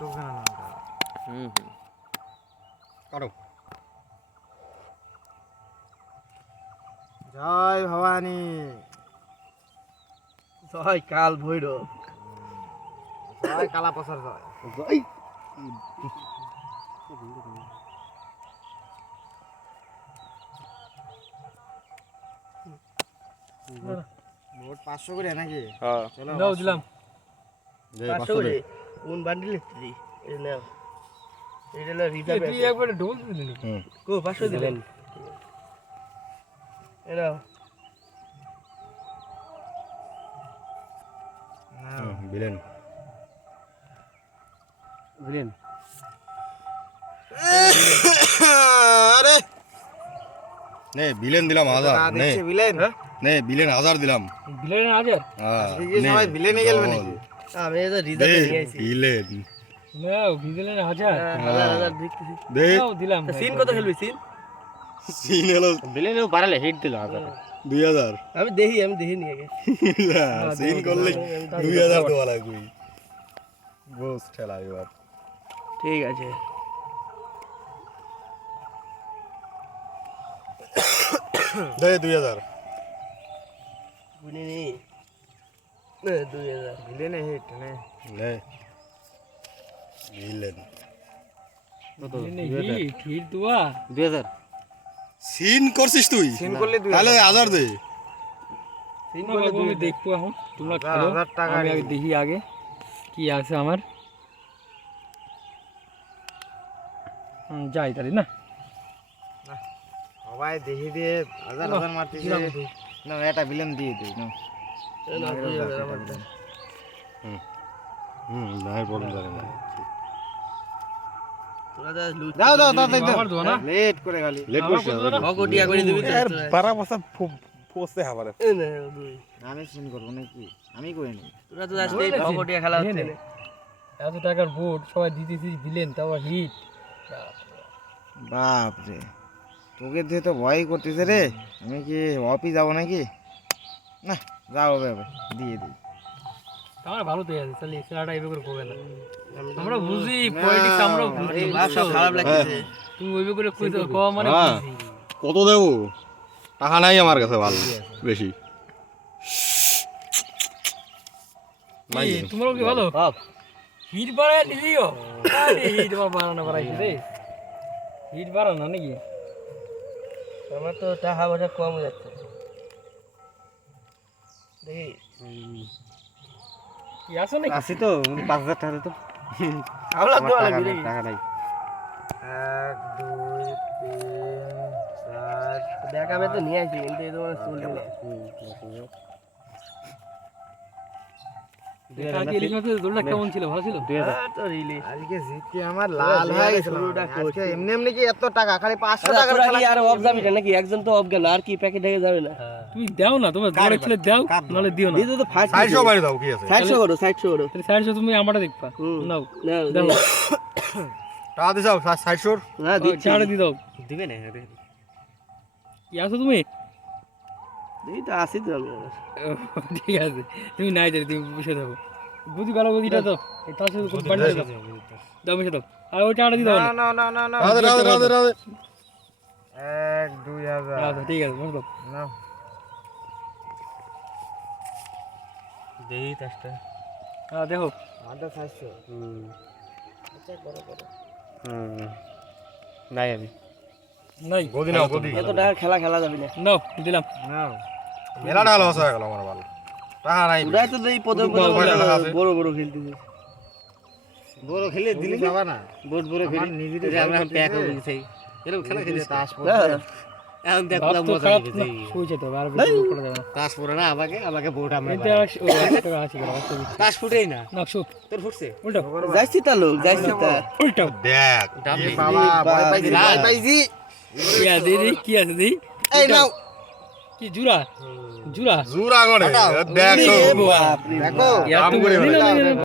ঢুকবে না নামটা। কাটো। জয় ভবানী, জয় কাল ভৈরব, জয় কালা পসার জয়। জয়। মোট 500 করে নাকি? হ্যাঁ। চলো নাও দিলাম। দে 500 করে কোন বান্ডিল দিই? এই নাও, এটা হলো রিজার্ভ। তুই একবারে ঢোল দিলি নাকি? হুম। কো 500 দিলেন? এই নাও। বিলেন। দিলেন। আরে নে বিলেন দিলাম 1000 নে দেখছে বিলেন, নে বিলেন 1000 দিলাম। বিলেন হাজার হ্যাঁ দিকে সবাই বিলেনে গেলবে নাকি? আমি এটা দে রিজার্ভ নিয়ে আইছি। বিলেন নাও বিলেন হাজার হাজার দেখতেছি। দে নাও দিলাম সিন কত খেলবি সিন? সিন হলো বিলেনেও বাড়ালে হিট দিল হাজার। 2000 আমি দেখি নিয়ে আগে। সিন করলে 2000 দেওয়া লাগবে। বস ঠেলা এবার। ঠিক আছে। দে 2000 বুনি নি। 2000 বিলেনে হিট নে। নে বিলেন হিট হিট দুয়া 2000 সিন করছিস তুই সিন করলে 2000 তাহলে 1000 দে। সিন না করলে বাবু আমি দেখবো এখন তোমরা খেলো 1000 টাকা আমি আগে রে। দেখি আগে কি আছে আমার যাই তাহলে না সবাই দেখি দিয়ে হাজার হাজার মারতেছে। না এটা বিলেন দিয়ে দিই না। নাই প্রবলেম জানে না। তোরা যা লুট দাও দাও দাও আমার দোয়া না লেট করে খালি। লেট করছিস না? ভগটিয়া করে দিবি তো। পারা বসা পোস্টে হাবারে। এই নে, দুই। আমি সিন করবো নাকি? আমি করে নি। তোরা তো আসলে ভগটিয়া খেলা হচ্ছে না। এত টাকার বোর্ড সবাই দিতেছিস দিলেন তাও হিট বাপ রে, তোকে দিয়ে তো ভয় করতেছে রে। আমি কি অফিস যাবো নাকি? না যাও বাবা, দিয়ে দিই। আমার ভালো তো আছে তাহলে খেলাটা এইভাবে করে করবে না আমরা বুঝি পলিটিক্স আমরা বুঝি সব খারাপ লাগছে। তুমি ওইভাবে করে কইছো কম মানে হ্যাঁ। বুঝি কত দেব? টাকা নাই আমার কাছে ভালো বেশি। কি তোমারও কি ভালো বাপ হিট বাড়ায় দিলিও আরে হিট বাড়ানো বাড়াইছে রে হিট বাড়ানো নাকি আমার তো টাকা পয়সা কম হয়ে যাচ্ছে। দেখি কি আছো নাকি আসি তো 5000 টাকা তো। আমরা তো টাকা লাগবে নাই, টাকা নাই। 1 2 3 4 দেখ আমি তো নিয়ে আসি কিন্তু এই তোমার চলবে না। কালকে ইলিশ মাছের ঝোলটা কেমন ছিল ভালো ছিল তো রিলি আজকে জিতে আমার লাল হয়ে গেছিল। শুরুটা আজকে এমনি এমনি কি এত টাকা? খালি 500 টাকার তোরা খেলা কি আর অফ যাবি নাকি? একজন তো অফ গেল আর কি প্যাকেট হয়ে যাবে না? তুমি দাও না তোমার দৌড়ে ছেলে দাও নাহলে দিও না দিদি তো ফার্স্ট 400 বাড়ি দাও কি আছে? 60 করো 60 করো। তাহলে সাইডে তুমি আমারটা দেখবা নাও না দাও টাকা দিছাও 400 না দিচ্ছি। ছাড়ে দি দাও দিবে না কি আছো তুমি দিদি তো আসি তো আমি। ঠিক আছে তুমি নাই যাবে তুমি বসে থাকো বুঝি ভালো বুঝিটা তো তার সাথে খুব বাড়ি দাও দাও বসে দাও আর ওই টাকাটা দিয়ে দাও না না না না না। রাধে রাধে রাধে রাধে। 1 2000 আচ্ছা ঠিক আছে বসে দাও না। দেই তাসটা। হ্যাঁ দেখো আমাদের 400। নাই আমি নাই গদি নাও গদি। এত টাকা খেলা যাবে না। নাও দিলাম না মেলা টাকা লস হয়ে গেল আমার ভালো। টাকা নাই। তোরাই তো দেই প্রথম বড় খেলা আছে। বড় খেলতেছিস। বড় খেলে দিলে যাবা না। বড় আমার নিজেরই আমরা ভয় প্যাক করতেছে। হয়ে গেছে। এরকম খেলা খেলিস তাস না। পড়ে। এখন দেখ ভাব তো খারাপ না শুয়ে যেতে হবে আর বেশি করা যাবে না তাস পড়ে না আমাকে বোর্ড আমরা এটা ওই 100 টাকা আছে গেল তাস ফুটেই না। না শো তোর ফুটছে? উল্টো যাইছি তা লোক যাইছি তা। উল্টো দেখ। এ বাবা ভয় পাইছি ভয় পাইছি। কি আছে দি কি আছে দি এই নাও। কি জুরা জুরা জুরা করে। দেখো। বাপ রে দেখো ইয়া কাম তুমি করে না, না, না, না,